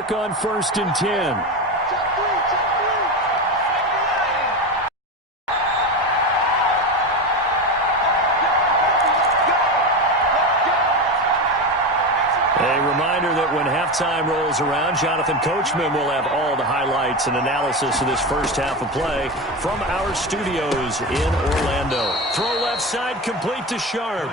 work on 1st and 10. A reminder that when halftime rolls around, Jonathan Coachman will have all the highlights and analysis of this first half of play from our studios in Orlando. Throw left side, complete to Sharp.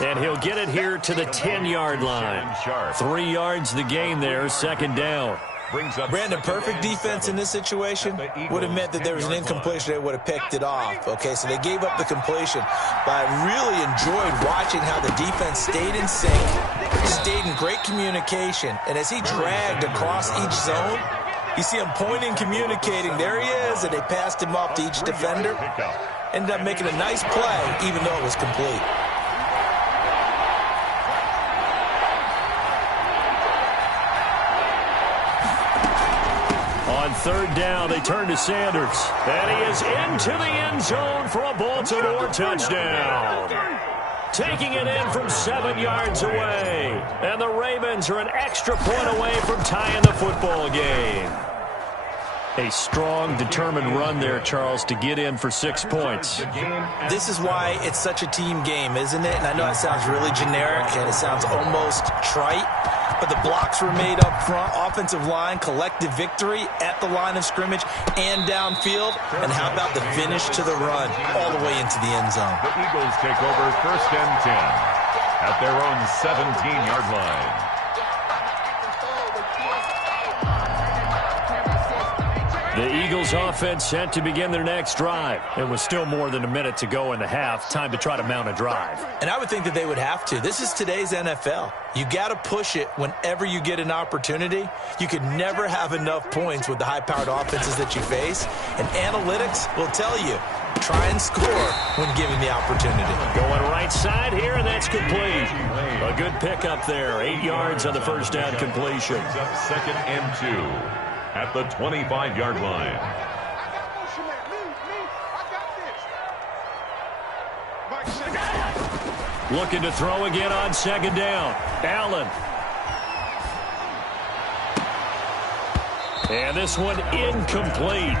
And he'll get it here to the 10-yard line. 3 yards the gain there, 2nd down. Brandon, perfect defense in this situation would have meant that there was an incompletion. They would have picked it off. Okay, so they gave up the completion. But I really enjoyed watching how the defense stayed in sync, stayed in great communication. And as he dragged across each zone, you see him pointing, communicating. There he is, and they passed him off to each defender. Ended up making a nice play, even though it was complete. On 3rd down, they turn to Sanders. And he is into the end zone for a Baltimore touchdown. Taking it in from 7 yards away. And the Ravens are an extra point away from tying the football game. A strong, determined run there, Charles, to get in for 6 points. This is why it's such a team game, isn't it? And I know it sounds really generic and it sounds almost trite, but the blocks were made up front, offensive line, collective victory at the line of scrimmage and downfield. And how about the finish to the run all the way into the end zone? The Eagles take over 1st and 10 at their own 17-yard line. The Eagles offense set to begin their next drive. It was still more than a minute to go in the half. Time to try to mount a drive. And I would think that they would have to. This is today's NFL. You got to push it whenever you get an opportunity. You could never have enough points with the high-powered offenses that you face. And analytics will tell you, try and score when given the opportunity. Going right side here, and that's complete. A good pickup there. 8 yards on the first down completion. 2nd and 2. At the 25-yard line. Looking to throw again on 2nd down. Allen. And this one incomplete.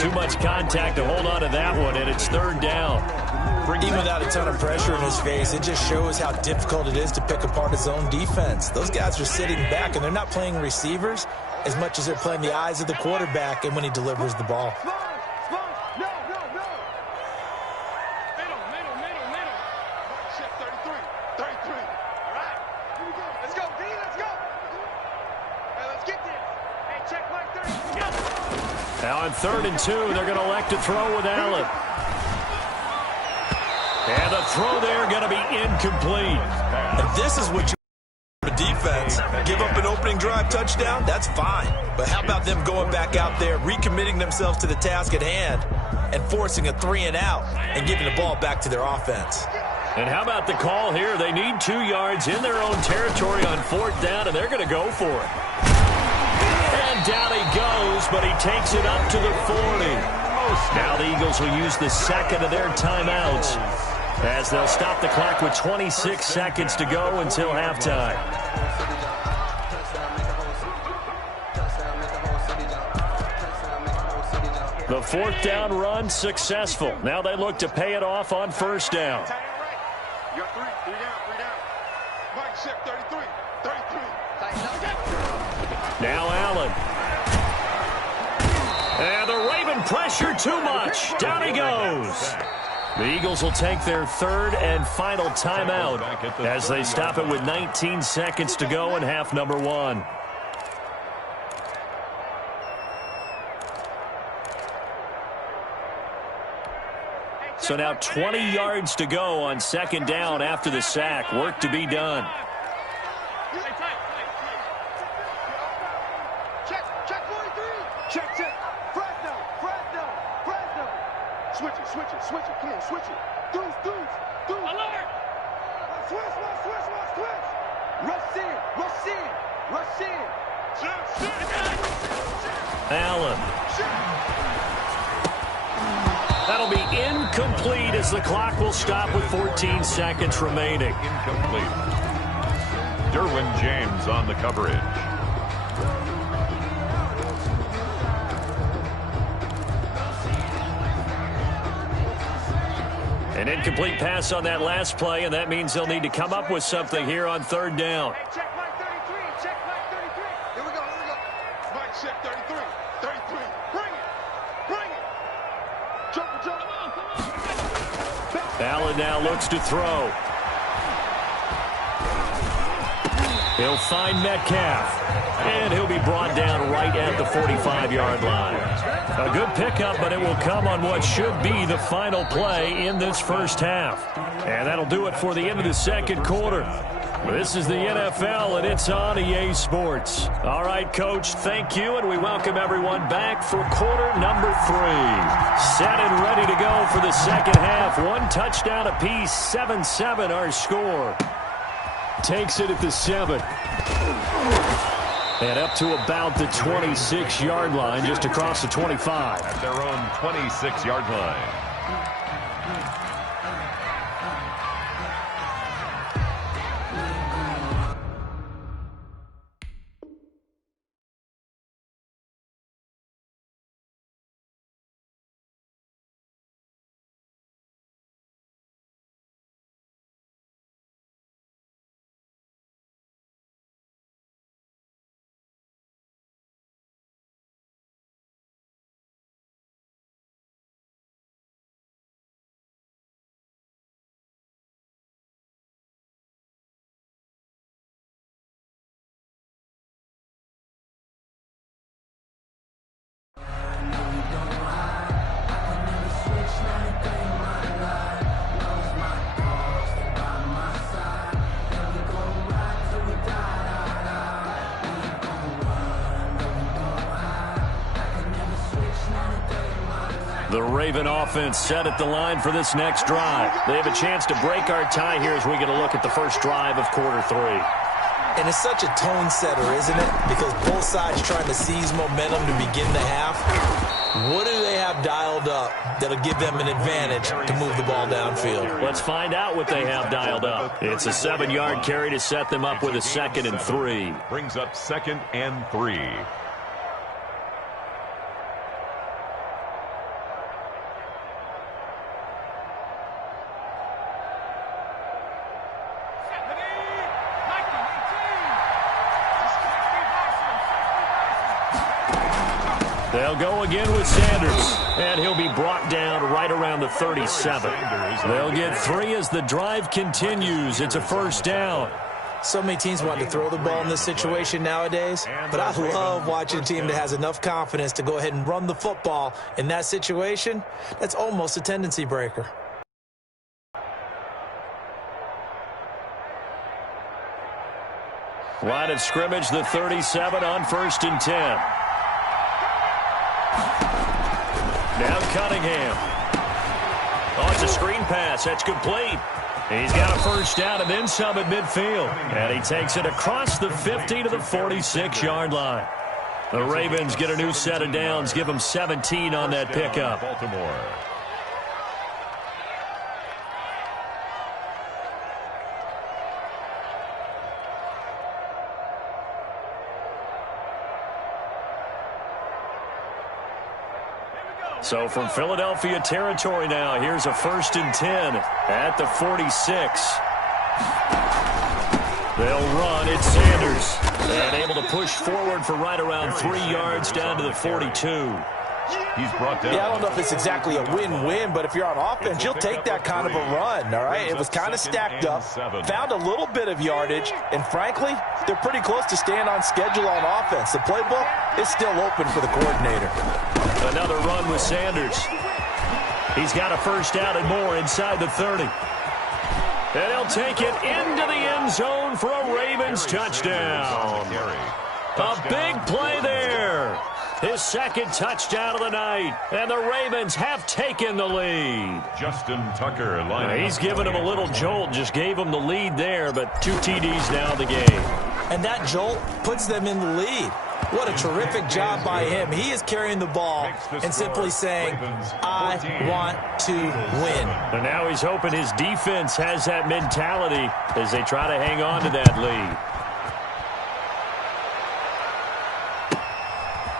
Too much contact to hold on to that one, and it's 3rd down. Even without a ton of pressure in his face, it just shows how difficult it is to pick apart his own defense. Those guys are sitting back, and they're not playing receivers as much as they're playing the eyes of the quarterback and when he delivers the ball. Now on 3rd and 2, they're going to elect to throw with Allen. And the throw there going to be incomplete. And this is what you defense. Give up an opening drive touchdown, that's fine. But how about them going back out there, recommitting themselves to the task at hand, and forcing a 3-and-out and giving the ball back to their offense? And how about the call here? They need 2 yards in their own territory on 4th down, and they're going to go for it. And down he goes, but he takes it up to the 40. Now the Eagles will use the 2nd of their timeouts, as they'll stop the clock with 26 seconds to go until halftime. The 4th down run successful. Now they look to pay it off on 1st down. Now Allen. And the Raven pressure too much. Down he goes. The Eagles will take their 3rd and final timeout as they stop it with 19 seconds to go in half number 1. So now 20 yards to go on 2nd down after the sack. Work to be done. Switch it, come on, switch it. Deuce. Alert! Switch. Rush in. Allen. That'll be incomplete as the clock will stop with 14 seconds remaining. Incomplete. Derwin James on the coverage. An incomplete pass on that last play, and that means they'll need to come up with something here on third down. Hey, check Mike 33. Check Mike 33. Here we go. Mike, check 33. 33. Bring it. Bring it. Jump. Come on. Allen now looks to throw. He'll find Metcalf. And he'll be brought down right at the 45-yard line. A good pickup, but it will come on what should be the final play in this first half. And that'll do it for the end of the second quarter. This is the NFL, and it's on EA Sports. All right, Coach, thank you, and we welcome everyone back for quarter number 3. Set and ready to go for the second half. One touchdown apiece, 7-7 our score. Takes it at the 7. And up to about the 26-yard line, just across the 25. At their own 26-yard line. The Raven offense set at the line for this next drive. They have a chance to break our tie here as we get a look at the first drive of quarter 3. And it's such a tone setter, isn't it? Because both sides trying to seize momentum to begin the half. What do they have dialed up that'll give them an advantage to move the ball downfield? Let's find out what they have dialed up. It's a 7-yard carry to set them up with a 2nd and 3. Brings up 2nd and 3. They'll go again with Sanders, and he'll be brought down right around the 37. They'll get 3 as the drive continues. It's a first down. So many teams want to throw the ball in this situation nowadays, but I love watching a team that has enough confidence to go ahead and run the football in that situation. That's almost a tendency breaker. Line of scrimmage, the 37 on 1st and 10. Now Cunningham. Oh, it's a screen pass. That's complete. He's got a first down and then some at midfield. And he takes it across the 50 to the 46-yard line. The Ravens get a new set of downs. Give them 17 on that pickup. Baltimore. So from Philadelphia territory now, here's a 1st and 10 at the 46. They'll run. It's Sanders. And able to push forward for right around 3 yards down to the 42. He's brought down. Yeah, I don't know if it's exactly a win-win, but if you're on offense, you'll take that kind of a run, all right? It was kind of stacked up, found a little bit of yardage, and frankly, they're pretty close to staying on schedule on offense. The playbook is still open for the coordinator. Another run with Sanders. He's got a first down and more inside the 30. And he'll take it into the end zone for a Ravens touchdown. A big play there. His 2nd touchdown of the night. And the Ravens have taken the lead. Justin Tucker. He's given him a little jolt. Just gave him the lead there, but 2 TDs now in the game. And that jolt puts them in the lead. What a terrific job by him. He is carrying the ball and simply saying, I want to win. And now he's hoping his defense has that mentality as they try to hang on to that lead.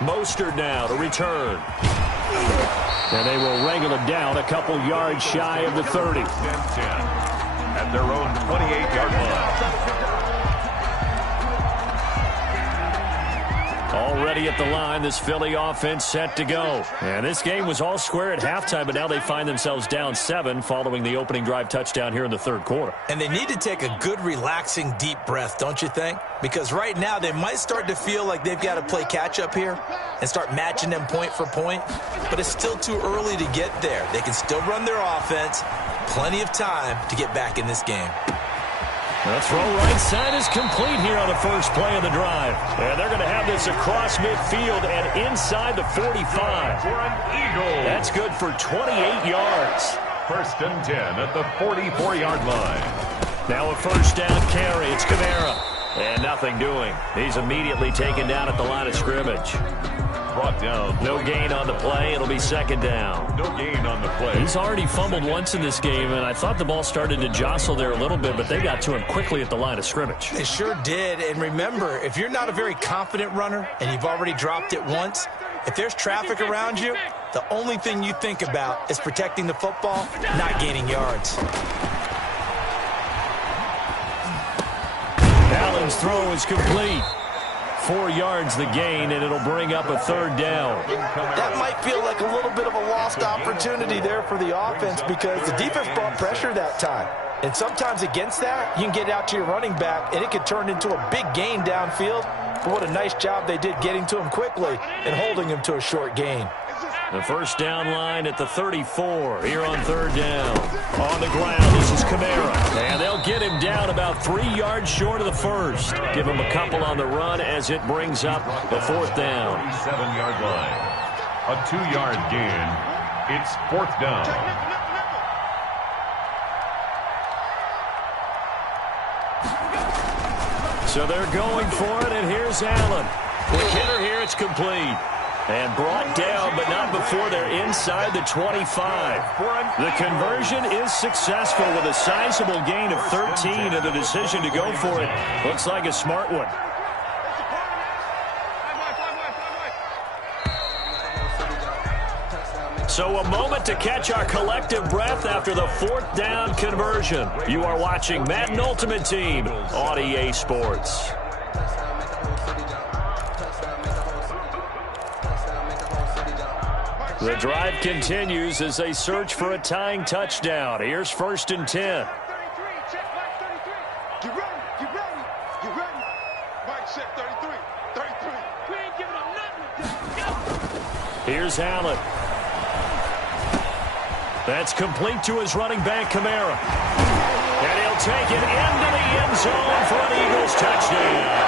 Mostert now to return. And they will wrangle it down a couple yards shy of the 30. 10-10 at their own 28-yard line. Already at the line, this Philly offense set to go. And this game was all square at halftime, but now they find themselves down 7 following the opening drive touchdown here in the third quarter. And they need to take a good, relaxing, deep breath, don't you think? Because right now they might start to feel like they've got to play catch-up here and start matching them point for point. But it's still too early to get there. They can still run their offense. Plenty of time to get back in this game. The throw right side is complete here on the first play of the drive. And they're going to have this across midfield and inside the 45. For an eagle. That's good for 28 yards. First and 10 at the 44-yard line. Now a first down carry. It's Kamara. And nothing doing. He's immediately taken down at the line of scrimmage. Brought down. No gain on the play. It'll be second down. No gain on the play. He's already fumbled once in this game, and I thought the ball started to jostle there a little bit, but they got to him quickly at the line of scrimmage. They sure did. And remember, if you're not a very confident runner and you've already dropped it once, if there's traffic around you, the only thing you think about is protecting the football, not gaining yards. Allen's throw is complete. 4 yards the gain, and it'll bring up a third down. That might feel like a little bit of a lost opportunity there for the offense because the defense brought pressure that time. And sometimes against that, you can get out to your running back, and it could turn into a big gain downfield. But what a nice job they did getting to him quickly and holding him to a short gain. The first down line at the 34 here on third down. On the ground, this is Kamara. And they'll get him down about 3 yards short of the first. Give him a couple on the run as it brings up the fourth down. 47-yard line. A 2-yard gain. It's fourth down. So they're going for it, and here's Allen. Quick hitter here, it's complete. And brought down, but not before they're inside the 25. The conversion is successful with a sizable gain of 13, and the decision to go for it looks like a smart one. So a moment to catch our collective breath after the fourth down conversion. You are watching Madden Ultimate Team on EA Sports. The drive continues as they search for a tying touchdown. Here's first and 10. Here's Allen. That's complete to his running back, Kamara. And he'll take it into the end zone for an Eagles touchdown.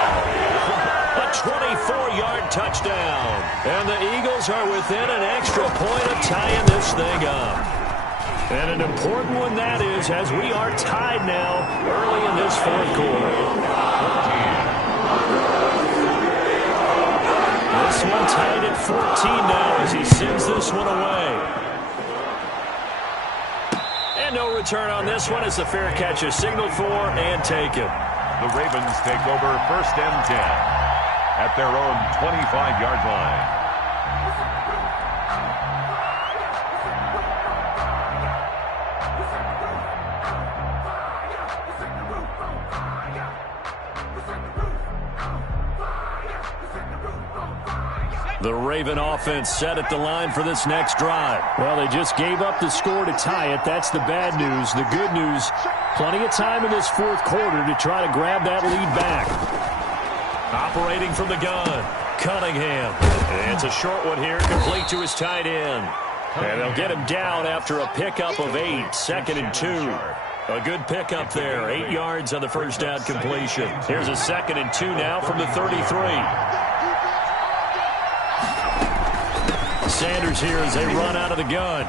A 24-yard touchdown. And the Eagles are within an extra point of tying this thing up. And an important one that is, as we are tied now early in this fourth quarter. This one tied at 14 now as he sends this one away. And no return on this one as the fair catch is signaled for and taken. The Ravens take over first and 10 at their own 25-yard line. The Raven offense set at the line for this next drive. Well, they just gave up the score to tie it. That's the bad news. The good news, plenty of time in this fourth quarter to try to grab that lead back. Operating from the gun, Cunningham. And it's a short one here, complete to his tight end. And they'll get him down after a pickup of 8, second and 2. A good pickup there, 8 yards on the first down completion. Here's a second and 2 now from the 33. Sanders here as they run out of the gun.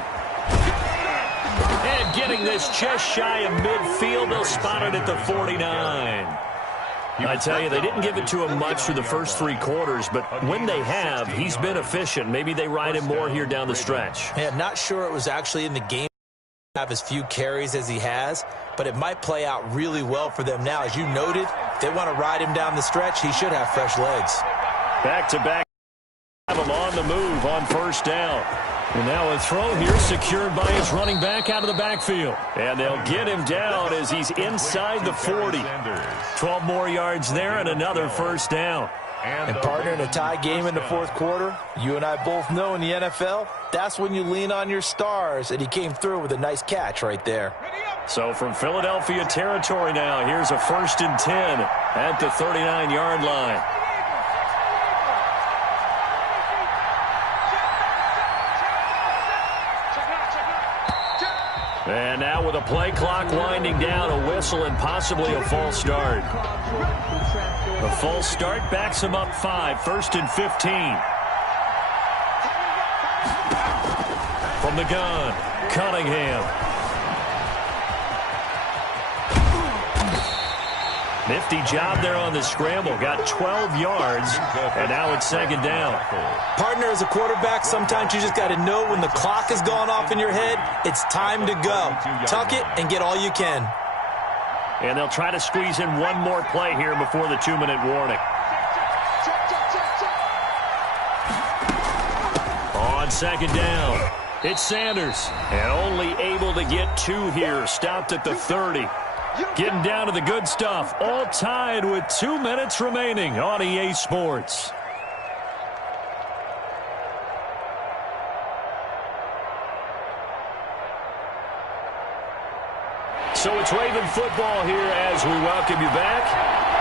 And getting this just shy of midfield, they'll spot it at the 49. I tell you, they didn't give it to him much through the first 3 quarters, but when they have, he's been efficient. Maybe they ride him more here down the stretch. Yeah, not sure it was actually in the game to have as few carries as he has, but it might play out really well for them now. As you noted, if they want to ride him down the stretch, he should have fresh legs. Back-to-back. Have him on the move on first down. And now a throw here secured by his running back out of the backfield. And they'll get him down as he's inside the 40. 12 more yards there and another first down. And partner, in a tie game in the fourth quarter, you and I both know in the NFL, that's when you lean on your stars, and he came through with a nice catch right there. So from Philadelphia territory now, here's a 1st and 10 at the 39-yard line. And now with a play clock winding down, a whistle and possibly a false start. A false start backs him up 5, 1st and 15. From the gun, Cunningham. Nifty job there on the scramble. Got 12 yards, and now it's 2nd down. Partner, as a quarterback, sometimes you just got to know when the clock has gone off in your head, it's time to go. Tuck it and get all you can. And they'll try to squeeze in one more play here before the 2-minute warning. On 2nd down, it's Sanders. And only able to get 2 here, stopped at the 30. Getting down to the good stuff, all tied with 2 minutes remaining on EA Sports. So it's Raven football here as we welcome you back.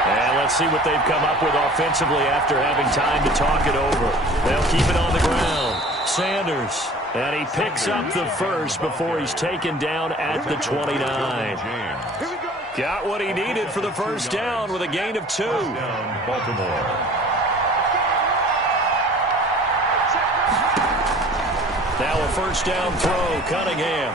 And let's see what they've come up with offensively after having time to talk it over. They'll keep it on the ground. Sanders. And he picks up the first before he's taken down at the 29. Got what he needed for the first down with a gain of 2. Baltimore. Now a first down throw, Cunningham.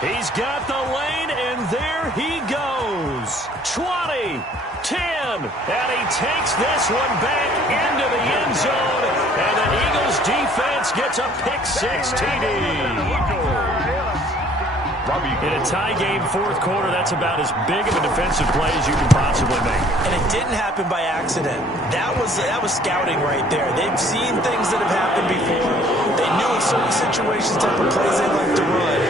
He's got the lane, and there he goes. 20, 10, and he takes this one back into the end zone, and the Eagles defense gets a pick-6 TD. In a tie game, fourth quarter, that's about as big of a defensive play as you can possibly make. And it didn't happen by accident. That was scouting right there. They've seen things that have happened before. They knew in certain situations type of plays they like to run.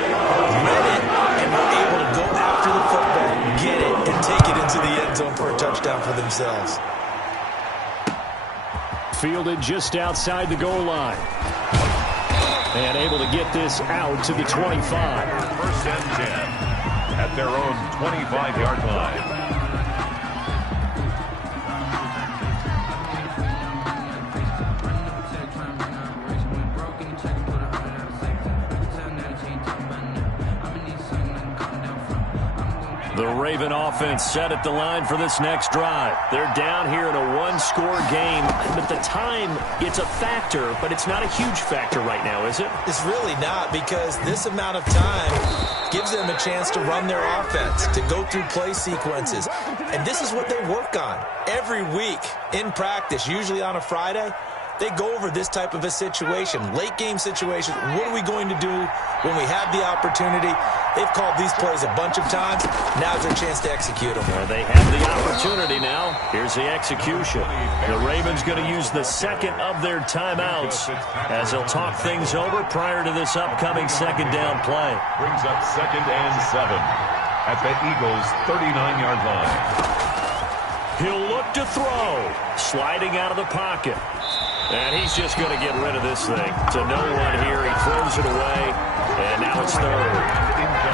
Read it, and were able to go after the football, get it, and take it into the end zone for a touchdown for themselves. Fielded just outside the goal line. And able to get this out to the 25. 1st and 10 at their own 25-yard line. The Raven offense set at the line for this next drive. They're down here in a one-score game. But the time, it's a factor, but it's not a huge factor right now, is it? It's really not, because this amount of time gives them a chance to run their offense, to go through play sequences. And this is what they work on every week in practice, usually on a Friday. They go over this type of a situation, late game situation. What are we going to do when we have the opportunity? They've called these plays a bunch of times. Now's their chance to execute them. Well, they have the opportunity now. Here's the execution. The Ravens going to use the second of their timeouts as they'll talk things over prior to this upcoming 2nd down play. Brings up 2nd and 7 at the Eagles' 39-yard line. He'll look to throw. Sliding out of the pocket. And he's just going to get rid of this thing. To no one here. He throws it away. And now it's 3rd.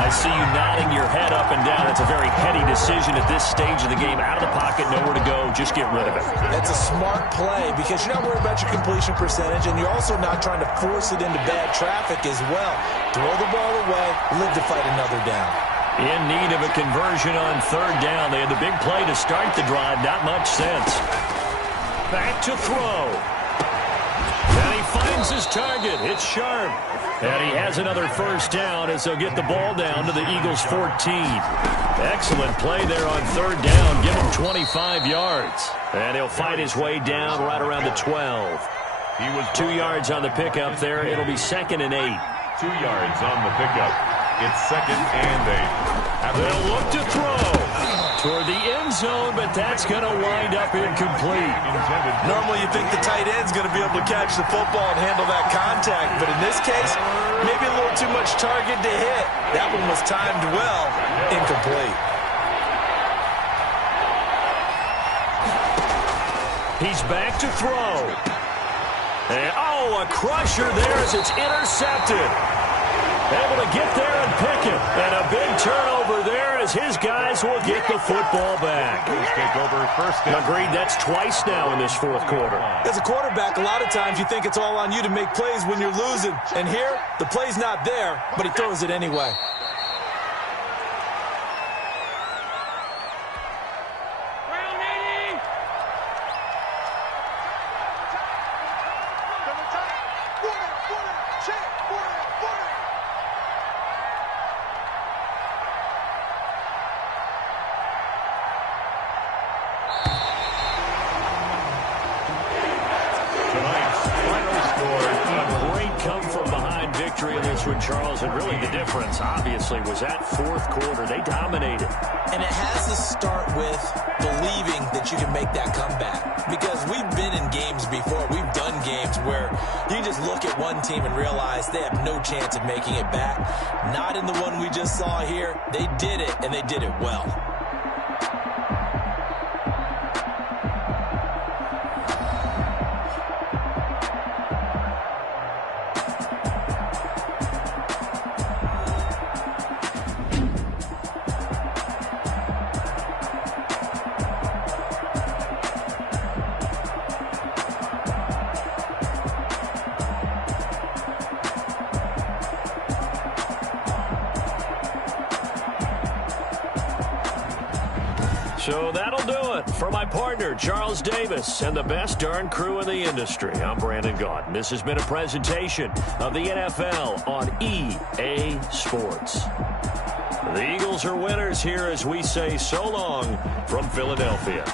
I see you nodding your head up and down. It's a very heady decision at this stage of the game. Out of the pocket, nowhere to go. Just get rid of it. That's a smart play because you're not worried about your completion percentage, and you're also not trying to force it into bad traffic as well. Throw the ball away, live to fight another down. In need of a conversion on 3rd down. They had the big play to start the drive. Not much sense. Back to throw. And he finds his target. It's Sharp. And he has another first down as they'll get the ball down to the Eagles' 14. Excellent play there on 3rd down. Give him 25 yards. And he'll fight his way down right around the 12. He was 2 yards on the pickup there. It'll be 2nd and 8. 2 yards on the pickup. It's 2nd and 8. They'll look to throw. toward the end zone, but that's going to wind up incomplete. Normally you think the tight end's going to be able to catch the football and handle that contact, but in this case, maybe a little too much target to hit. That one was timed well, incomplete. He's back to throw. And, a crusher there as it's intercepted. Able to get there and pick it. And a big turnover there as his guys will get the football back. Take over first down. Agreed, that's twice now in this fourth quarter. As a quarterback, a lot of times you think it's all on you to make plays when you're losing. And here, the play's not there, but he throws it anyway. Charles, and really the difference, obviously, was that fourth quarter. They dominated. And it has to start with believing that you can make that comeback. Because we've been in games before. We've done games where you just look at one team and realize they have no chance of making it back. Not in the one we just saw here. They did it, and they did it well. So that'll do it for my partner, Charles Davis, and the best darn crew in the industry. I'm Brandon Gaudin. This has been a presentation of the NFL on EA Sports. The Eagles are winners here as we say so long from Philadelphia.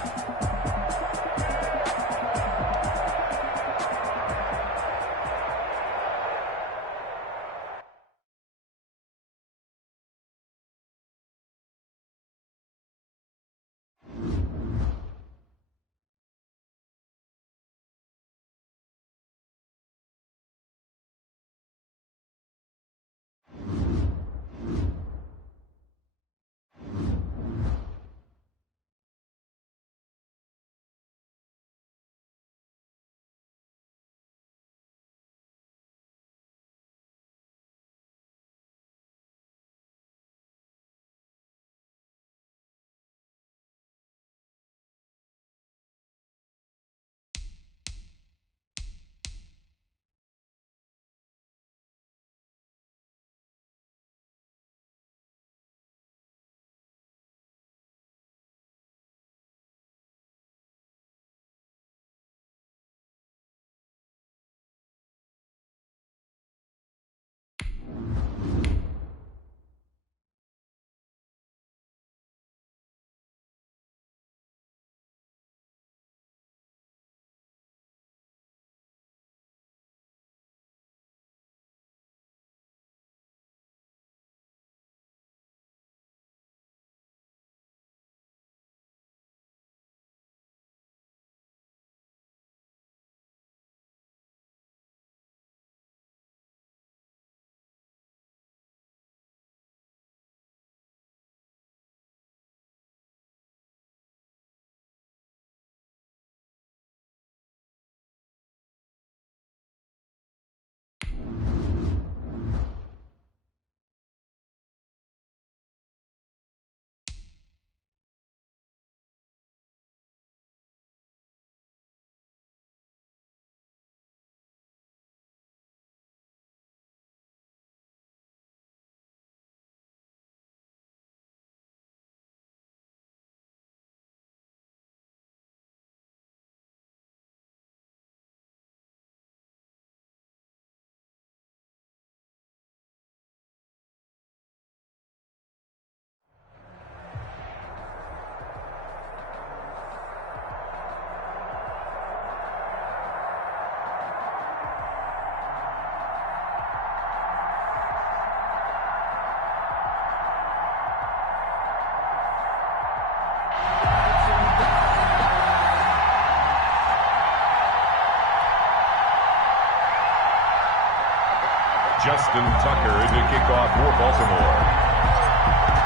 Justin Tucker to kick off for Baltimore.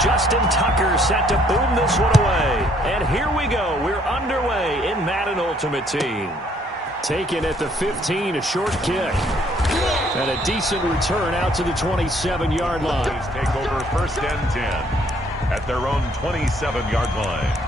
Justin Tucker set to boom this one away. And here we go. We're underway in Madden Ultimate Team. Taken at the 15, a short kick. And a decent return out to the 27-yard line. Please take over 1st and 10 at their own 27-yard line.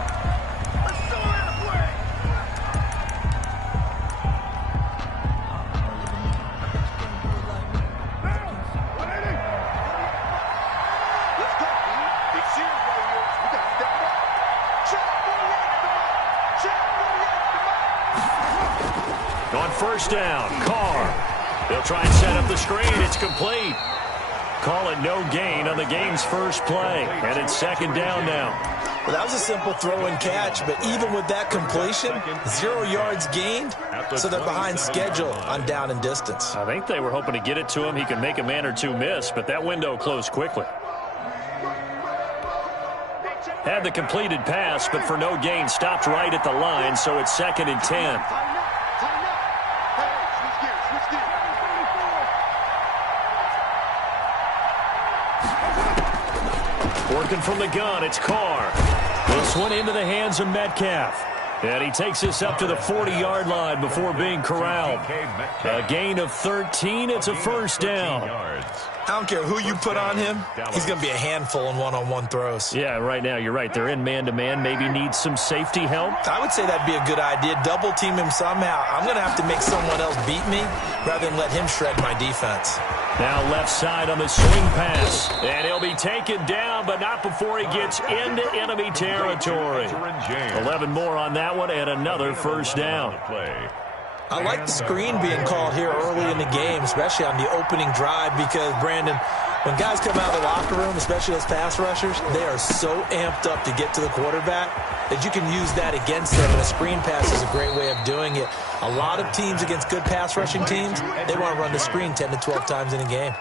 On 1st down, Carr. They'll try and set up the screen. It's complete. Call it no gain on the game's first play. And it's 2nd down now. Well, that was a simple throw and catch, but even with that completion, 0 yards gained, so they're behind schedule on down and distance. I think they were hoping to get it to him. He can make a man or two miss, but that window closed quickly. Had the completed pass, but for no gain, stopped right at the line, so it's 2nd and 10. Working from the gun, it's Carr. This one into the hands of Metcalf. And he takes this up to the 40-yard line before being corralled. A gain of 13. It's a 1st down. I don't care who you put on him. He's going to be a handful in one-on-one throws. Yeah, right now, you're right. They're in man-to-man. Maybe needs some safety help. I would say that'd be a good idea. Double team him somehow. I'm going to have to make someone else beat me rather than let him shred my defense. Now left side on the swing pass. And he'll be taken down, but not before he gets into enemy territory. 11 more on that one and another 1st down. I like the screen being called here early in the game, especially on the opening drive, because, Brandon, when guys come out of the locker room, especially as pass rushers, they are so amped up to get to the quarterback that you can use that against them, and a screen pass is a great way of doing it. A lot of teams against good pass rushing teams, they want to run the screen 10 to 12 times in a game.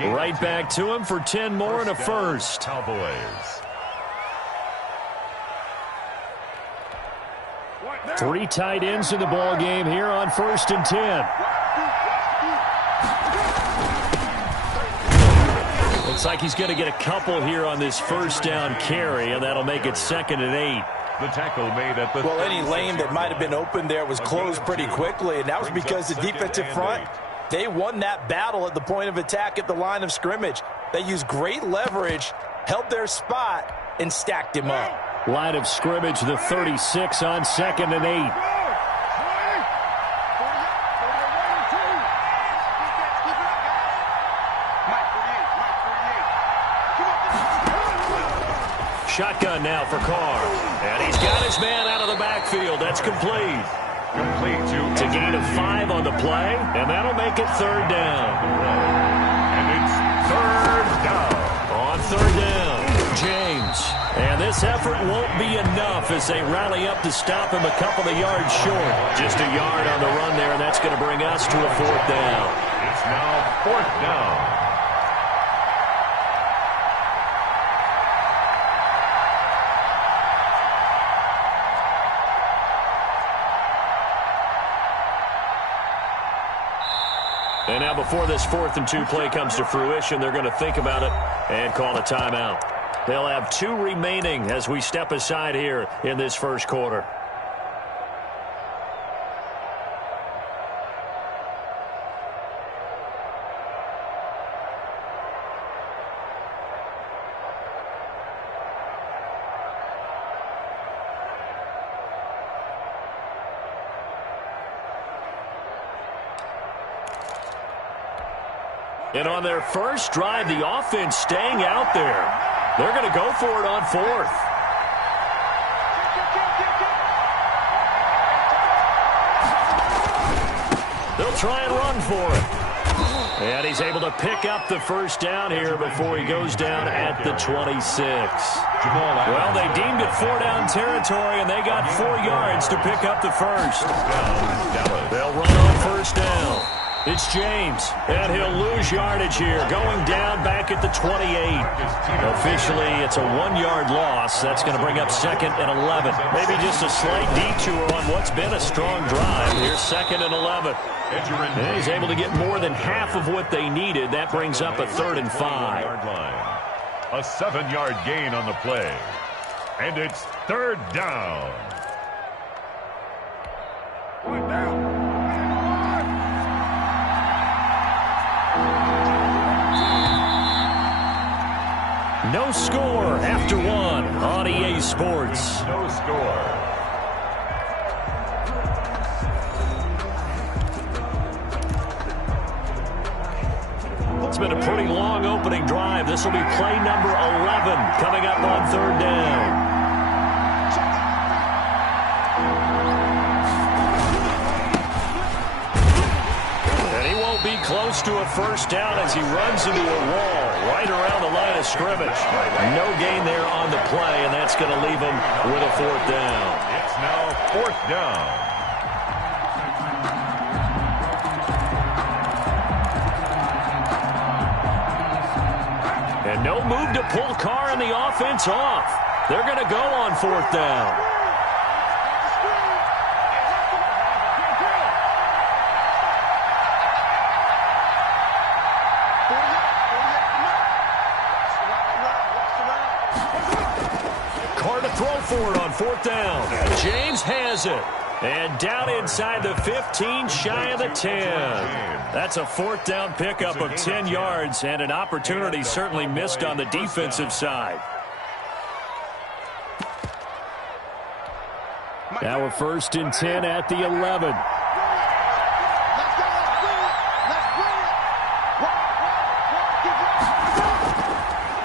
Right back to him for 10 more and a 1st. Cowboys. 3 tight ends in the ball game here on 1st and 10. Looks like he's going to get a couple here on this 1st down carry, and that'll make it 2nd and 8. The tackle made at the well, any lane that might have been open there was closed pretty quickly, and that was because the defensive front, they won that battle at the point of attack at the line of scrimmage. They used great leverage, held their spot, and stacked him up. Line of scrimmage, the 36 on 2nd and 8. Shotgun now for Carr. And he's got his man out of the backfield. That's complete. To gain of 5 on the play, and that'll make it 3rd down. And it's 3rd down. On 3rd down, James. And this effort won't be enough as they rally up to stop him a couple of yards short. Just a yard on the run there, and that's going to bring us to a 4th down. It's now 4th down. And now before this 4th and 2 play comes to fruition, they're going to think about it and call a timeout. They'll have 2 remaining as we step aside here in this 1st quarter. And on their first drive, the offense staying out there. They're going to go for it on 4th. They'll try and run for it. And he's able to pick up the 1st down here before he goes down at the 26. Well, they deemed it 4-down territory, and they got 4 yards to pick up the 1st. They'll run on 1st down. It's James, and he'll lose yardage here, going down back at the 28. Officially, it's a 1-yard loss. That's going to bring up 2nd and 11. Maybe just a slight detour on what's been a strong drive. Here's 2nd and 11. And he's able to get more than half of what they needed. That brings up a 3rd and 5. A 7-yard gain on the play. And it's 3rd down. No score after 1 on EA Sports. No score. It's been a pretty long opening drive. This will be play number 11 coming up on 3rd down. Be close to a 1st down as he runs into a wall right around the line of scrimmage. No gain there on the play, and that's going to leave him with a 4th down. It's now 4th down. And no move to pull Carr and the offense off. They're going to go on 4th down. Throw for it on 4th down. James has it. And down inside the 15, shy of the 10. That's a 4th down pickup of 10 yards and an opportunity certainly missed on the defensive side. Now a 1st and 10 at the 11.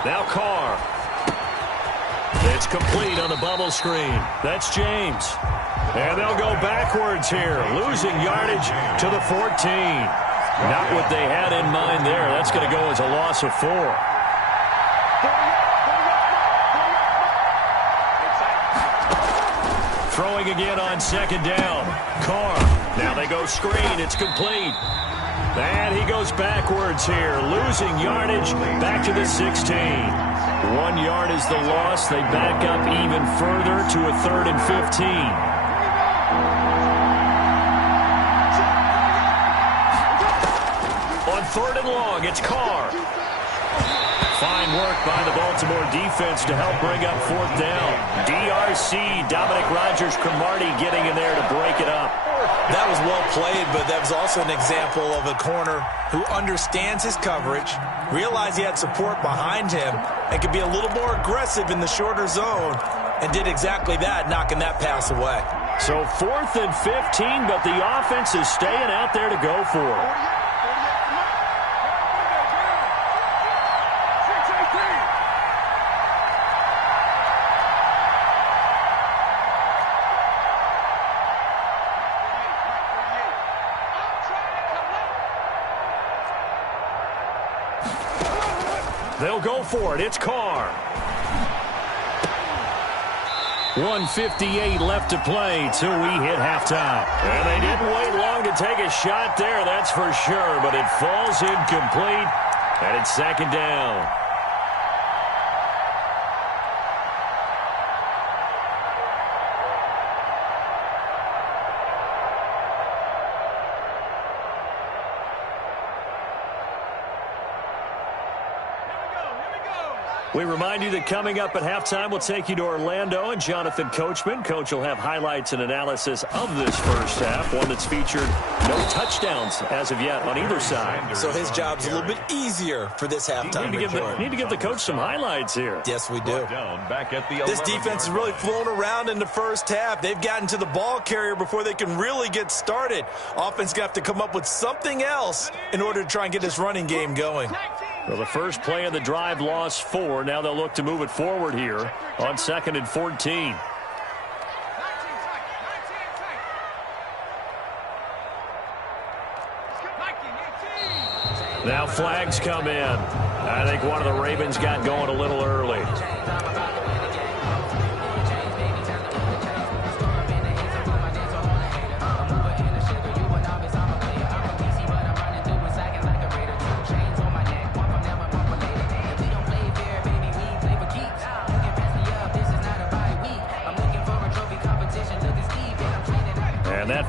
Now Carr. It's complete on the bubble screen. That's James. And they'll go backwards here, losing yardage to the 14. Not what they had in mind there. That's going to go as a loss of 4. Throwing again on 2nd down. Carr. Now they go screen. It's complete. And he goes backwards here, losing yardage back to the 16. 1 yard is the loss. They back up even further to a 3rd and 15. On 3rd and long, it's Carr. Fine work by the Baltimore defense to help bring up 4th down. DRC, Dominic Rodgers-Cromartie getting in there to break it up. That was well played, but that was also an example of a corner who understands his coverage, realized he had support behind him, and could be a little more aggressive in the shorter zone, and did exactly that, knocking that pass away. So 4th and 15, but the offense is staying out there to go for it. They'll go for it. It's Carr. 1:58 left to play till we hit halftime. And they didn't wait long to take a shot there, that's for sure, but it falls incomplete, and it's 2nd down. We remind you that coming up at halftime, we'll take you to Orlando and Jonathan Coachman. Coach will have highlights and analysis of this first half, one that's featured no touchdowns as of yet on either side. So his job's a little bit easier for this halftime. Need to give the coach some highlights here. Yes, we do. Back at the this defense has really flown around in the first half. They've gotten to the ball carrier before they can really get started. Offense going to have to come up with something else in order to try and get this running game going. Well, the first play of the drive lost 4. Now they'll look to move it forward here on 2nd and 14. Now flags come in. I think one of the Ravens got going a little early.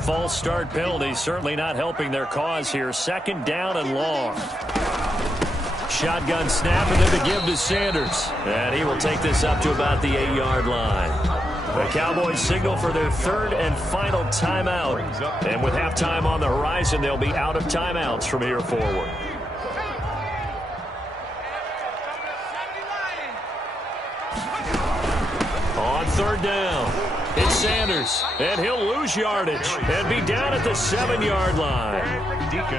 false start penalty certainly not helping their cause here. 2nd down and long. Shotgun snap and then to give to Sanders. And he will take this up to about the 8-yard line. The Cowboys signal for their 3rd and final timeout. And with halftime on the horizon, they'll be out of timeouts from here forward. On 3rd down, it's Sanders, and he'll lose yardage and be down at the 7-yard line.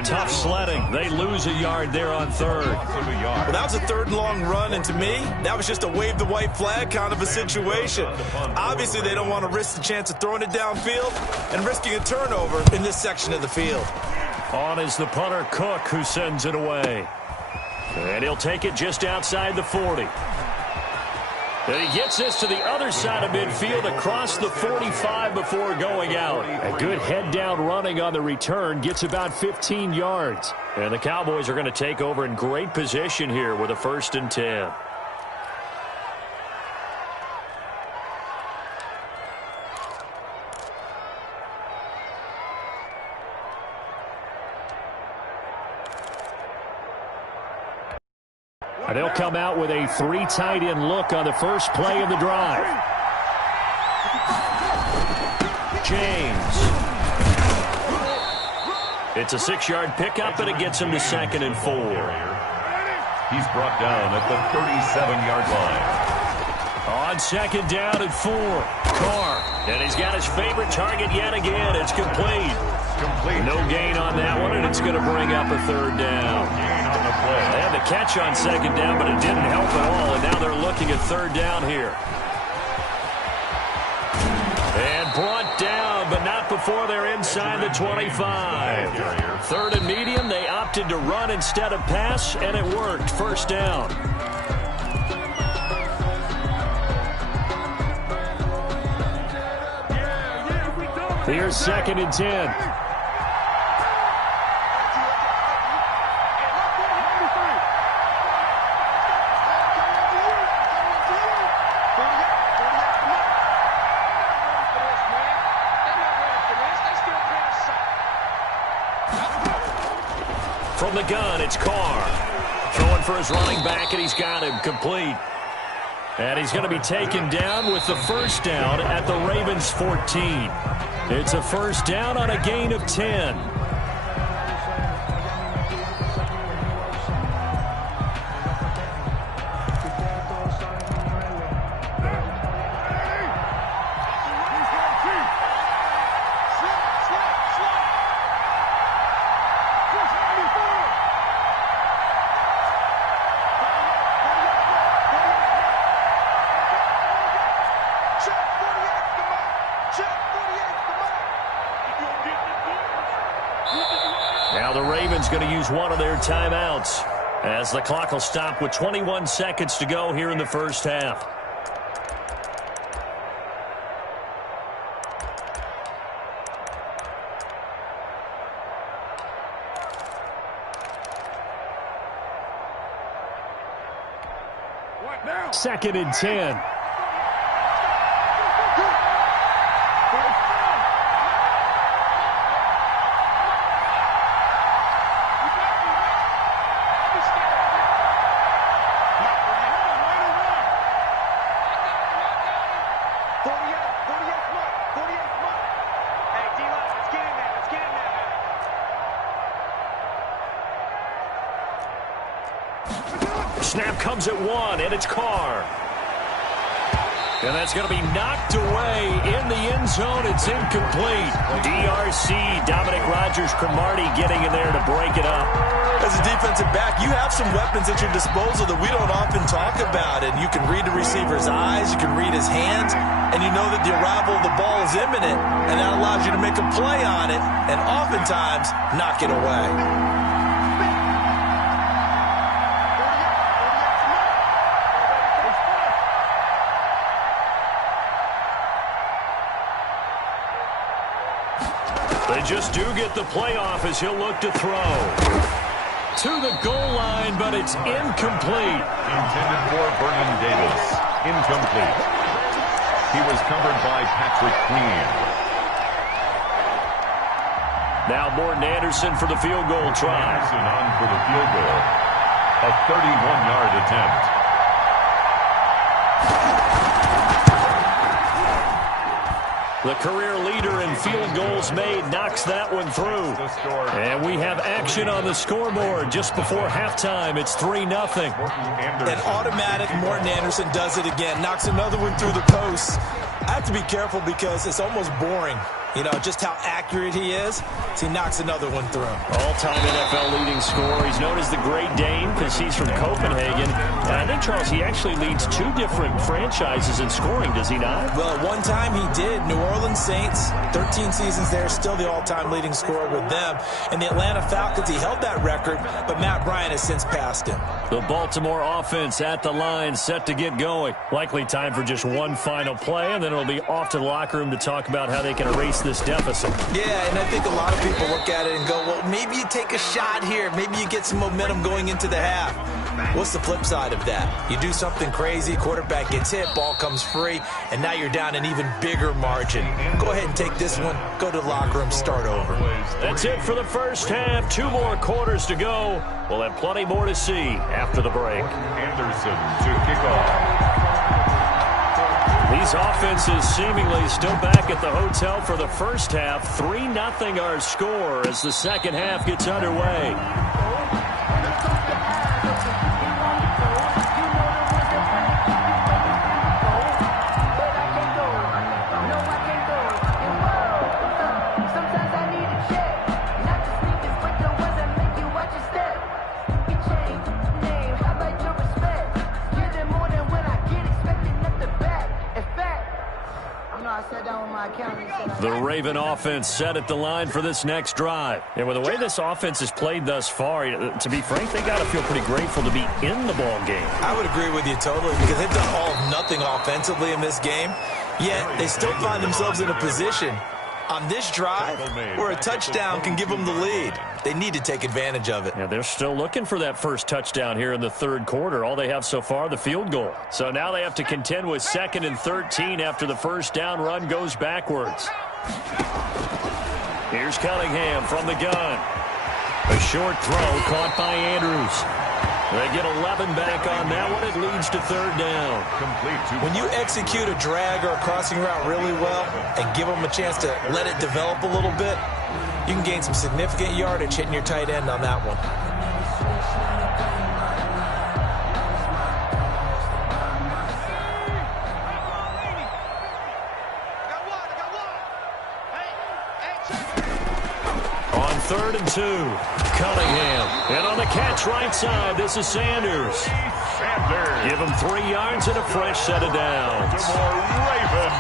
Tough sledding. They lose a yard there on 3rd. Well, that was a 3rd and long run, and to me, that was just a wave the white flag kind of a situation. Obviously, they don't want to risk the chance of throwing it downfield and risking a turnover in this section of the field. On is the punter, Cook, who sends it away. And he'll take it just outside the 40. And he gets this to the other side of midfield across the 45 before going out. A good head-down running on the return gets about 15 yards. And the Cowboys are going to take over in great position here with a 1st and 10. And they'll come out with a 3 tight end look on the first play of the drive. James. It's a 6-yard pickup, and it gets him to 2nd and 4. He's brought down at the 37-yard line. On 2nd down and 4. Carr. And he's got his favorite target yet again. It's complete. No gain on that one, and it's going to bring up a 3rd down. They had the catch on 2nd down, but it didn't help at all, and now they're looking at 3rd down here. And brought down, but not before they're inside the 25. 3rd and medium, they opted to run instead of pass, and it worked. 1st down. Here's 2nd and 10. From the gun, it's Carr. Throwing for his running back, and he's got him complete. And he's going to be taken down with the 1st down at the Ravens' 14. It's a 1st down on a gain of 10. Now the Ravens going to use one of their timeouts as the clock will stop with 21 seconds to go here in the 1st half. Second and 10. Snap comes at 1, and it's Carr. And that's going to be knocked away in the end zone. It's incomplete. DRC, Dominic Rodgers-Cromartie getting in there to break it up. As a defensive back, you have some weapons at your disposal that we don't often talk about. And you can read the receiver's eyes, you can read his hands, and you know that the arrival of the ball is imminent, and that allows you to make a play on it and oftentimes knock it away. They just do get the playoff as he'll look to throw. To the goal line, but it's incomplete. Intended for Vernon Davis. Incomplete. He was covered by Patrick Queen. Now Morton Anderson for the field goal try. Anderson on for the field goal. A 31-yard attempt. The career leader in field goals made knocks that one through. And we have action on the scoreboard just before halftime. It's 3-0. An automatic Morton Anderson does it again. Knocks another one through the post. I have to be careful because it's almost boring. You know, just how accurate he is. So he knocks another one through. All-time NFL leading scorer. He's known as the Great Dane because he's from Copenhagen. And I think, Charles, he actually leads 2 different franchises in scoring, does he not? Well, at one time he did. New Orleans Saints, 13 seasons there, still the all-time leading scorer with them. And the Atlanta Falcons, he held that record, but Matt Bryant has since passed him. The Baltimore offense at the line, set to get going. Likely time for just one final play, and then it'll be off to the locker room to talk about how they can erase this deficit. Yeah, and I think a lot of people look at it and go, well, maybe you take a shot here. Maybe you get some momentum going into the half. What's the flip side of that? You do something crazy, quarterback gets hit, ball comes free, and now you're down an even bigger margin. Go ahead and take this one, go to the locker room, start over. That's it for the first half. 2 more quarters to go. We'll have plenty more to see after the break. Anderson to kick off. These offenses seemingly still back at the hotel for the first half. 3-0 our score as the second half gets underway. The Raven offense set at the line for this next drive. And with the way this offense has played thus far, to be frank, they got to feel pretty grateful to be in the ball game. I would agree with you totally because they've done all of nothing offensively in this game, yet they still find themselves in a position on this drive where a touchdown can give them the lead. They need to take advantage of it. Yeah, they're still looking for that first touchdown here in the third quarter. All they have so far, the field goal. So now they have to contend with 2nd and 13 after the first down run goes backwards. Here's Cunningham from the gun. A short throw caught by Andrews. They get 11 back on that one. It leads to 3rd down. When you execute a drag or a crossing route really well and give them a chance to let it develop a little bit, you can gain some significant yardage hitting your tight end on that one. On 3rd and 2, Cunningham. And on the catch right side, this is Sanders. Give him 3 yards and a fresh set of downs.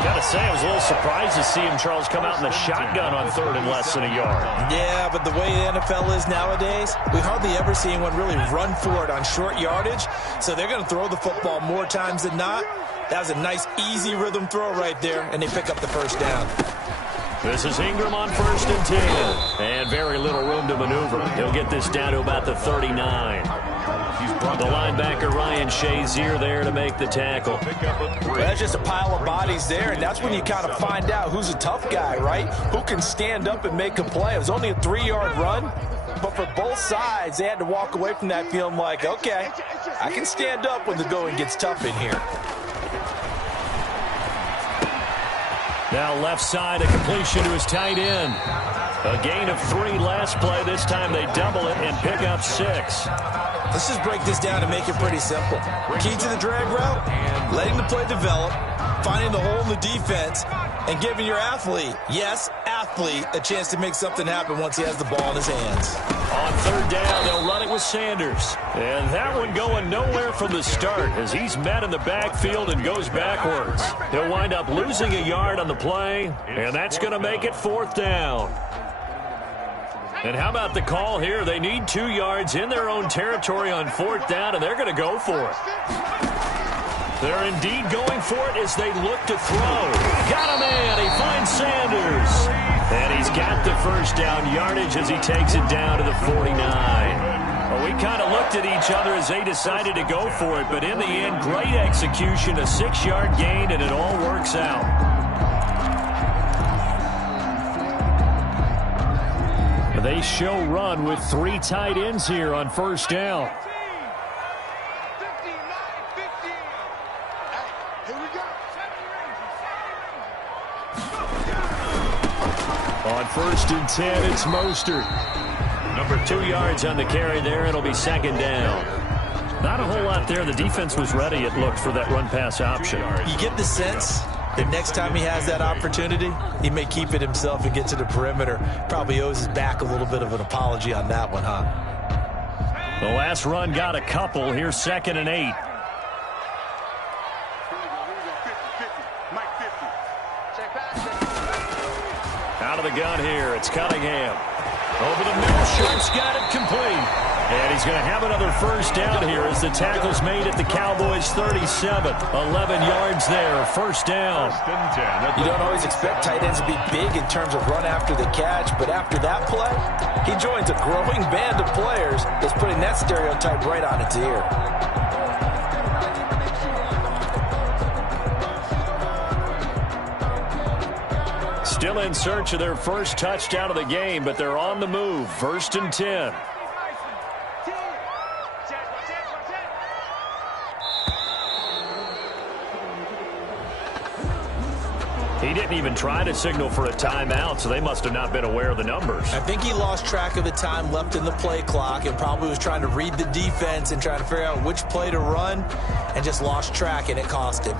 Gotta say, I was a little surprised to see him, Charles, come out in the shotgun on 3rd and less than a yard. Yeah, but the way the NFL is nowadays, we hardly ever see anyone really run for it on short yardage. So they're going to throw the football more times than not. That was a nice, easy rhythm throw right there, and they pick up the first down. This is Ingram on 1st and 10. And very little room to maneuver. He'll get this down to about the 39. The linebacker Ryan Shazier there to make the tackle. Well, that's just a pile of bodies there, and that's when you kind of find out who's a tough guy, right? Who can stand up and make a play. It was only a 3-yard run, but for both sides, they had to walk away from that feeling like, okay, I can stand up when the going gets tough in here. Now left side, a completion to his tight end. A gain of 3 last play. This time they double it and pick up 6. Let's just break this down and make it pretty simple. Key to the drag route, letting the play develop, finding the hole in the defense, and giving your athlete, yes, athlete, a chance to make something happen once he has the ball in his hands. On 3rd down, they'll run it with Sanders. And that one going nowhere from the start as he's met in the backfield and goes backwards. He'll wind up losing a yard on the play, and that's going to make it 4th down. And how about the call here? They need 2 yards in their own territory on 4th down, and they're going to go for it. They're indeed going for it as they look to throw. Got a man. He finds Sanders. And he's got the first down yardage as he takes it down to the 49. Well, we kind of looked at each other as they decided to go for it, but in the end, great execution, a 6-yard gain, and it all works out. They show run with 3 tight ends here on first down. 59, 50. Hey, here we go. On first and 10, it's Mostert. Number 2 yards on the carry there. It'll be second down. Not a whole lot there. The defense was ready, it looked, for that run-pass option. You get the sense that next time he has that opportunity, he may keep it himself and get to the perimeter. Probably owes his back a little bit of an apology on that one, huh? The last run got a couple. Here's second and 8. Here we go. 50, 50. Mike 50. Check back. Out of the gun here. It's Cunningham. Over the middle. Short's got it complete. And he's going to have another first down here as the tackle's made at the Cowboys' 37. 11 yards there. First down. First and 10. You don't always expect tight ends to be big in terms of run after the catch, but after that play, he joins a growing band of players that's putting that stereotype right on its ear. Still in search of their first touchdown of the game, but they're on the move. First and 10. He didn't even try to signal for a timeout, so they must have not been aware of the numbers. I think he lost track of the time left in the play clock and probably was trying to read the defense and trying to figure out which play to run and just lost track, and it cost him.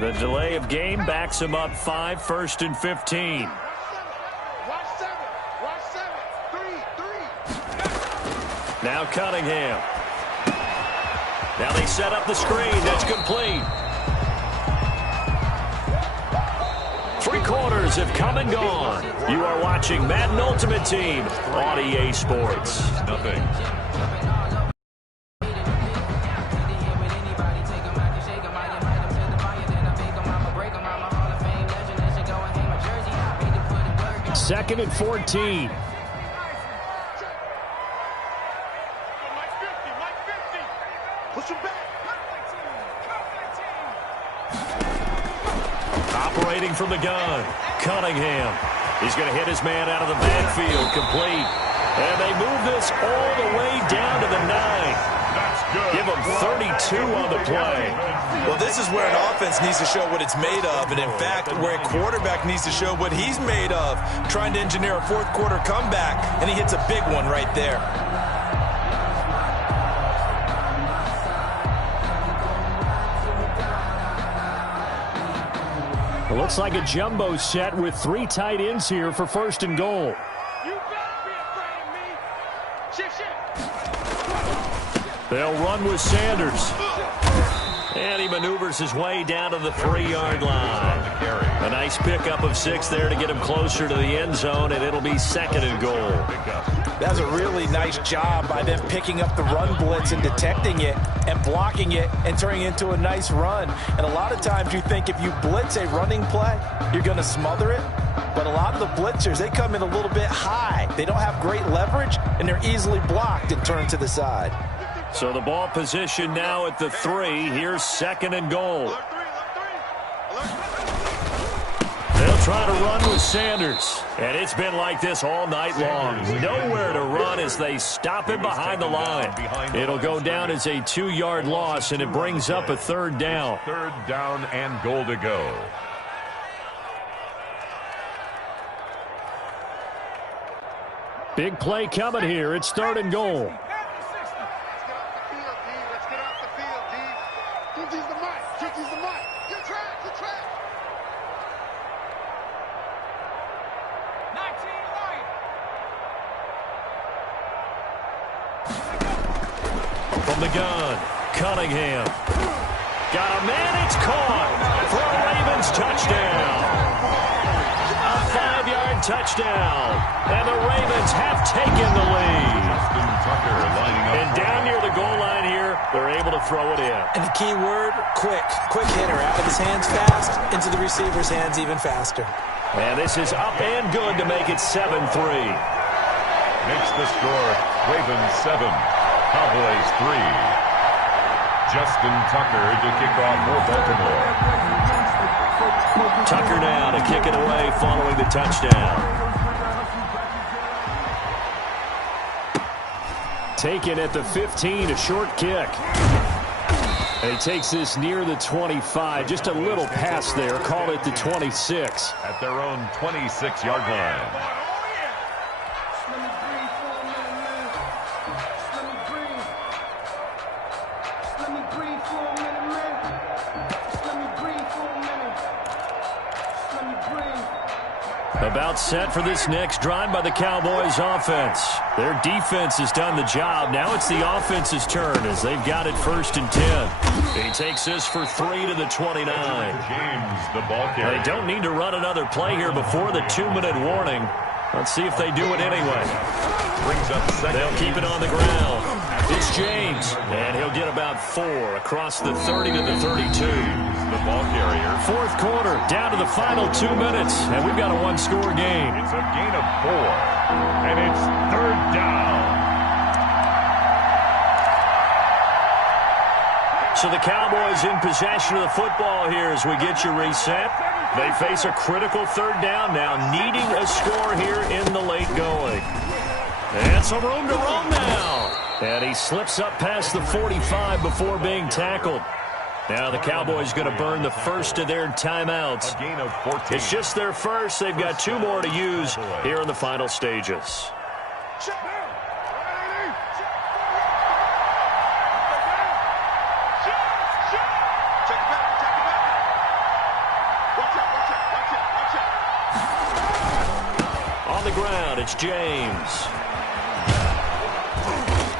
The delay of game backs him up 5, first and 15. Watch 7. Watch 7. 3. Now Cunningham. Now they set up the screen. That's complete. 3 quarters have come and gone. You are watching Madden Ultimate Team on EA Sports. Nothing. Second and 14. Push him back. Operating from the gun. Cunningham. He's going to hit his man out of the backfield. Complete. And they move this all the way down to the 9. That's good. Give them 32 on the play. Well, this is where an offense needs to show what it's made of, and in fact, where a quarterback needs to show what he's made of, trying to engineer a fourth-quarter comeback, and he hits a big one right there. It looks like a jumbo set with 3 tight ends here for first and goal. You better be afraid of me. Shift. They'll run with Sanders. And he maneuvers his way down to the 3-yard line. A nice pickup of 6 there to get him closer to the end zone, and it'll be second and goal. That's a really nice job by them picking up the run blitz and detecting it and blocking it and turning it into a nice run. And a lot of times you think if you blitz a running play, you're going to smother it. But a lot of the blitzers, they come in a little bit high. They don't have great leverage, and they're easily blocked and turned to the side. So the ball position now at the 3. Here's second and goal. They'll try to run with Sanders. And it's been like this all night long. Nowhere to run as they stop him behind the line. It'll go down as a 2-yard loss, and it brings up a 3rd down. 3rd down and goal to go. Big play coming here. It's 3rd and goal. From the gun, Cunningham. Got a man, it's caught for a Ravens touchdown. A 5-yard touchdown. And the Ravens have taken the lead. Tucker lining up. And down near the goal line here, they're able to throw it in. And the key word, quick. Quick hitter. Out of his hands fast, into the receiver's hands even faster. And this is up and good to make it 7-3. Makes the score Ravens 7, Cowboys 3. Justin Tucker to kick off for Baltimore. Tucker now to kick it away following the touchdown. Taken at the 15, a short kick. And he takes this near the 25. Just a little pass there. Call it the 26. At their own 26-yard line. About set for this next drive by the Cowboys offense. Their defense has done the job. Now it's the offense's turn as they've got it 1st and 10. He takes this for 3 to the 29. James, the ball carrier. They don't need to run another play here before the 2-minute warning. Let's see if they do it anyway. Brings up second. They'll keep it on the ground. It's James, and he'll get about 4 across the 30 to the 32. The ball carrier. 4th quarter, down to the final 2 minutes, and we've got a one-score game. It's a gain of 4, and it's 3rd down. So the Cowboys in possession of the football here as we get you reset. They face a critical 3rd down now, needing a score here in the late going. And some room to roam now. And he slips up past the 45 before being tackled. Now the Cowboys going to burn the first of their timeouts. A gain of 14. It's just their first. They've got 2 more to use here in the final stages. On the ground, it's James.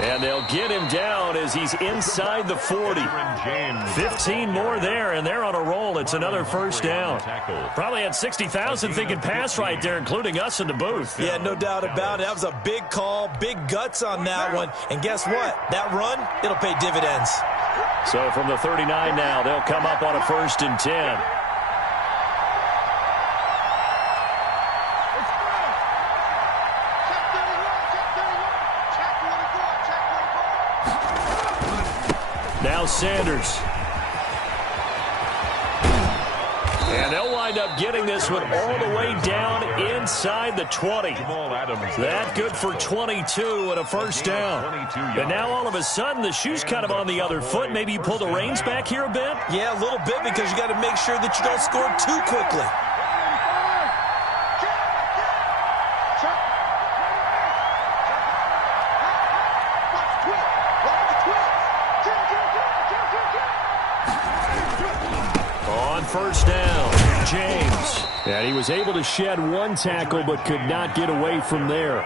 And they'll get him down as he's inside the 40. 15 more there, and they're on a roll. It's another 1st down. Probably had 60,000 thinking pass right there, including us in the booth. Yeah, no doubt about it. That was a big call, big guts on that one. And guess what? That run, it'll pay dividends. So from the 39 now, they'll come up on a 1st and 10. Now Sanders. And they'll wind up getting this one all the way down inside the 20. That good for 22 and a 1st down. And now all of a sudden the shoe's kind of on the other foot. Maybe you pull the reins back here a bit? Yeah, a little bit because you got to make sure that you don't score too quickly. On 1st down, James. And he was able to shed 1 tackle but could not get away from there.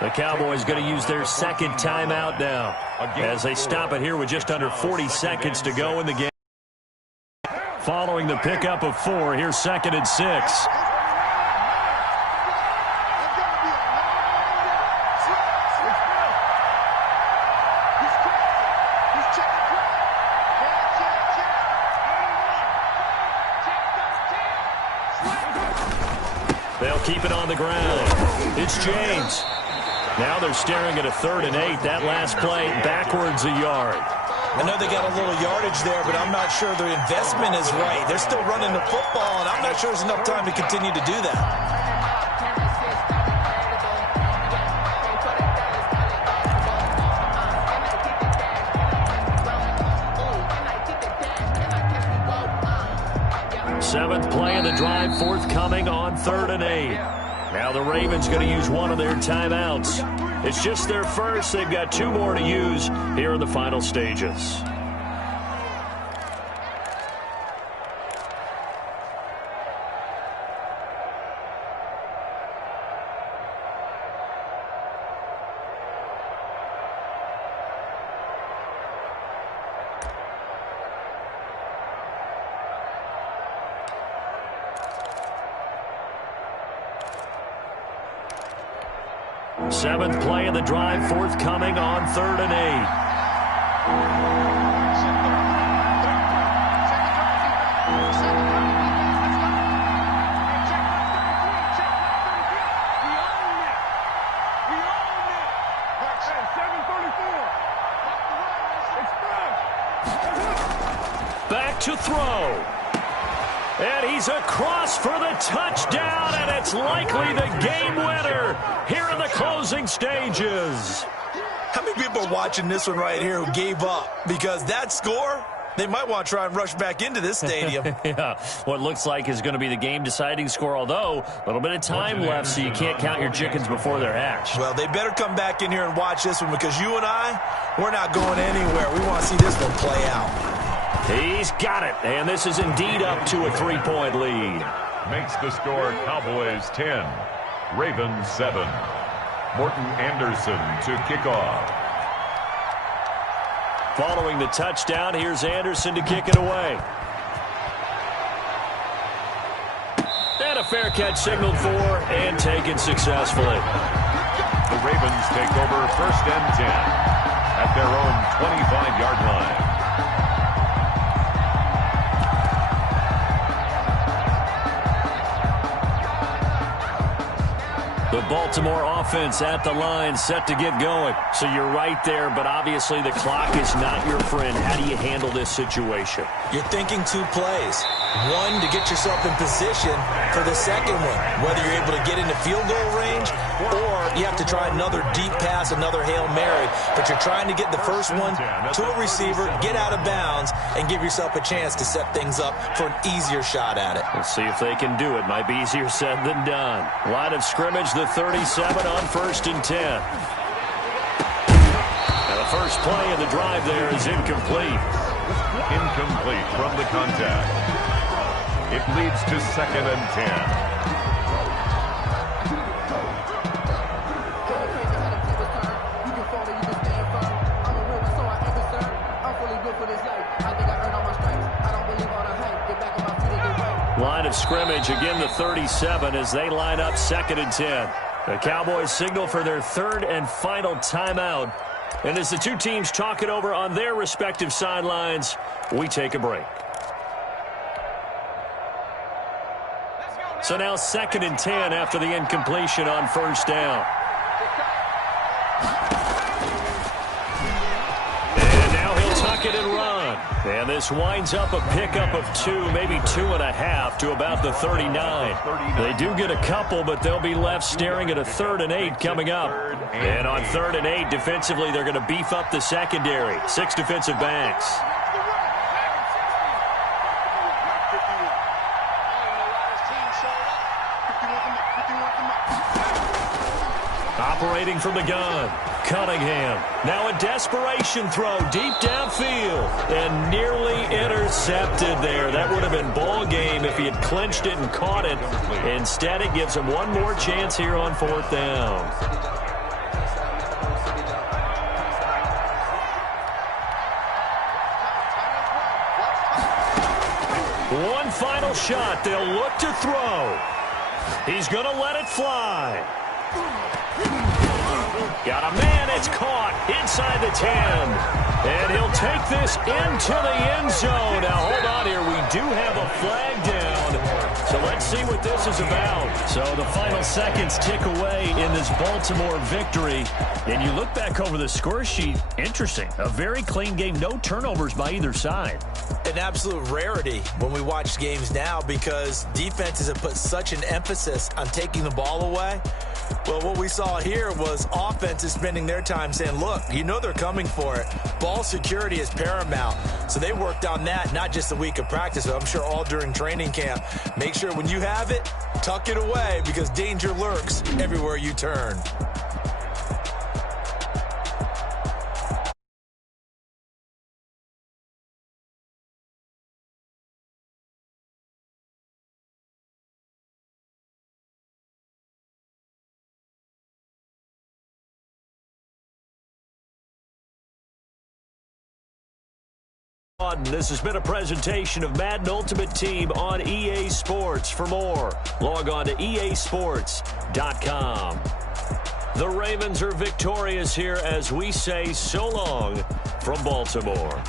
The Cowboys going to use their 2nd timeout now as they stop it here with just under 40 seconds to go in the game. Following the pickup of 4, here's 2nd and 6. They'll keep it on the ground. It's James. Now they're staring at a 3rd and 8. That last play backwards a yard. I know they got a little yardage there, but I'm not sure their investment is right. They're still running the football, and I'm not sure there's enough time to continue to do that. Seventh play of the drive forthcoming on 3rd and 8. Now the Ravens going to use one of their timeouts. It's just their first. They've got 2 more to use here in the final stages. Seventh play of the drive forthcoming on 3rd and 8. Back to throw. And he's across for the touchdown, and it's likely the game winner here in the closing stages. How many people are watching this one right here who gave up? Because that score, they might want to try and rush back into this stadium. Yeah, what looks like is going to be the game-deciding score, although a little bit of time left, so you can't count your chickens before they're hatched. Well, they better come back in here and watch this one, because you and I, we're not going anywhere. We want to see this one play out. He's got it, and this is indeed up to a 3-point lead. Makes the score Cowboys 10, Ravens 7. Morton Anderson to kick off. Following the touchdown, here's Anderson to kick it away. And a fair catch signaled for and taken successfully. The Ravens take over 1st and 10 at their own 25-yard line. The Baltimore offense at the line, set to get going. So you're right there, but obviously the clock is not your friend. How do you handle this situation? You're thinking 2 plays. One, to get yourself in position for the second one, whether you're able to get into field goal range or you have to try another deep pass, another Hail Mary. But you're trying to get the first one to a receiver, get out of bounds, and give yourself a chance to set things up for an easier shot at it. We'll see if they can do it. Might be easier said than done. Line of scrimmage, the 37 on 1st and 10. And the first play of the drive there is incomplete. Incomplete from the contact. It leads to 2nd and 10. Line of scrimmage, again the 37 as they line up 2nd and 10. The Cowboys signal for their 3rd and final timeout. And as the two teams talk it over on their respective sidelines, we take a break. So now 2nd and 10 after the incompletion on 1st down. And now he'll tuck it and run. And this winds up a pickup of 2, maybe 2.5 to about the 39. They do get a couple, but they'll be left staring at a 3rd and 8 coming up. And on 3rd and 8, defensively, they're going to beef up the secondary. 6 defensive backs. Operating from the gun, Cunningham. Now a desperation throw deep downfield and nearly intercepted there. That would have been ball game if he had clinched it and caught it. Instead, it gives him one more chance here on 4th down. One final shot. They'll look to throw. He's going to let it fly. Got a man, it's caught inside the 10. And he'll take this into the end zone. Now, hold on here. We do have a flag down. So let's see what this is about. So the final seconds tick away in this Baltimore victory. And you look back over the score sheet, interesting. A very clean game, no turnovers by either side. An absolute rarity when we watch games now because defenses have put such an emphasis on taking the ball away. Well, what we saw here was offenses spending their time saying, look, you know they're coming for it. Ball security is paramount. So they worked on that, not just a week of practice, but I'm sure all during training camp. Make sure when you have it, tuck it away because danger lurks everywhere you turn. This has been a presentation of Madden Ultimate Team on EA Sports. For more, log on to easports.com. The Ravens are victorious here as we say so long from Baltimore.